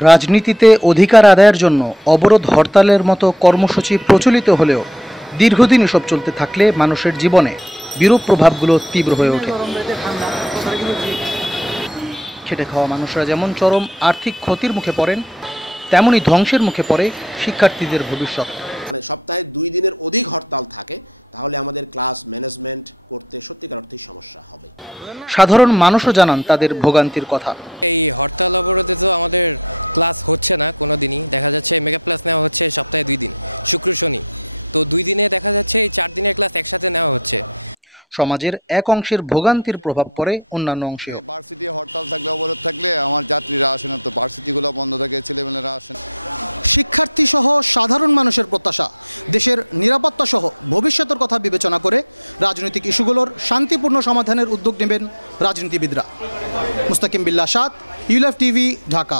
রাজনীতিতে অধিকার আদায়ের জন্য অবরোধ হরতালের মতো কর্মসূচি প্রচলিত হলেও দীর্ঘদিন এসব চলতে থাকলে মানুষের জীবনে বিরূপ প্রভাবগুলো তীব্র হয়ে ওঠে। খেটে খাওয়া মানুষরা যেমন চরম আর্থিক ক্ষতির মুখে পড়েন, তেমনি ধ্বংসের মুখে পড়ে শিক্ষার্থীদের ভবিষ্যৎ। সপ্তাহে 2 দিনের অধিক হরতাল থাকে, তাহলে আমাদের ক্লাস ম্যানেজমেন্ট করতে সত্যিকার অর্থেই সমস্যা হবে। সাধারণ মানুষও জানান তাদের ভোগান্তির কথা। এই হরতাল অবরোধে তো আমাদের ক্লাস হচ্ছে না কোনো দিনই, দেখা যাচ্ছে মেগা ক্লাস নেওয়া হচ্ছে সপ্তাহে 2 দিন, শুক্র শনি। তো 2 দিনে দেখা যাচ্ছে এই 4 দিনের ক্লাস একসাথে নেওয়া হচ্ছে। সমাজের এক অংশের ভোগান্তির প্রভাব পড়ে অন্যান্য অংশে। ভার্সিটি হরতাল থাকলে, অবরোধ থাকলে আমার যাত্রীরা আসে না, তো ভার্সিটিগুলো বন্ধ থাকে, ছেলেমেয়েরা আসেন। শিক্ষার্থী সহ সাধারণ মানুষের প্রত্যাশা, দেশের নিরাপত্তা সহ ভবিষ্যতের কথা বিবেচনা করে রাজনৈতিক ইস্যুগুলোর শান্তিপূর্ণ সমাধানের উদ্যোগ নেবেন রাজনীতিবিদরা। মুস্তাকিম বিল্লাহ সাদ, ইউলাইভ টিভি, ঢাকা।